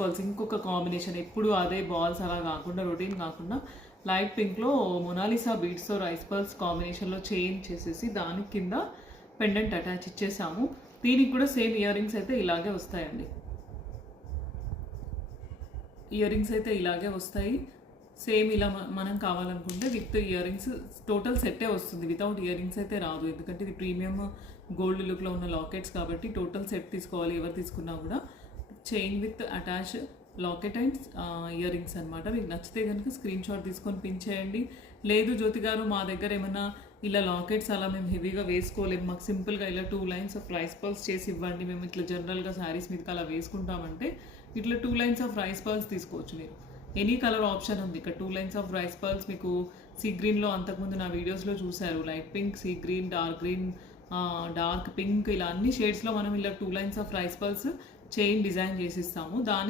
Pearls ఇంకొక combination, ఎప్పుడు అదే బాల్స్ అలా కాకుండా రొటీన్ కాకుండా లైట్ పింక్లో మొనాలిసా బీడ్స్తో రైస్ పర్ల్స్ కాంబినేషన్లో చైన్ చేసేసి దాని కింద పెండెంట్ అటాచ్ ఇచ్చేసాము. దీనికి కూడా సేమ్ ఇయర్ రింగ్స్ అయితే ఇలాగే వస్తాయండి. ఇయర్ రింగ్స్ అయితే ఇలాగే వస్తాయి. సేమ్ ఇలా మనం కావాలనుకుంటే విత్ ఇయర్ రింగ్స్ టోటల్ సెట్టే వస్తుంది, వితౌట్ ఇయర్ రింగ్స్ అయితే రాదు. ఎందుకంటే ఇది ప్రీమియం గోల్డ్ లుక్లో ఉన్న లాకెట్స్ కాబట్టి టోటల్ సెట్ తీసుకోవాలి ఎవరు తీసుకున్నా కూడా. Chain with attach locket and ear rings అనమాట. మీకు నచ్చితే కనుక స్క్రీన్ షాట్ తీసుకొని పిన్ చేయండి. లేదు జ్యోతి గారు మా దగ్గర ఏమన్నా ఇలా లాకెట్స్ అలా మేము హెవీగా వేసుకోలేము, మాకు సింపుల్గా ఇలా 2 లైన్స్ ఆఫ్ రైస్ పర్ల్స్ చేసి ఇవ్వండి, మేము ఇట్లా జనరల్గా శారీస్ మీదకి అలా వేసుకుంటామంటే ఇట్లా 2 లైన్స్ ఆఫ్ రైస్ పర్ల్స్ తీసుకోవచ్చు మీరు. ఎనీ కలర్ ఆప్షన్ ఉంది ఇక్కడ. 2 లైన్స్ ఆఫ్ రైస్ పర్ల్స్ మీకు సీ గ్రీన్లో అంతకుముందు నా వీడియోస్లో చూశారు. Light pink, sea green, dark pink, ఇలా అన్ని షేడ్స్లో మనం ఇలా 2 lines of rice pearls chain design చేసిస్తాము. దానికి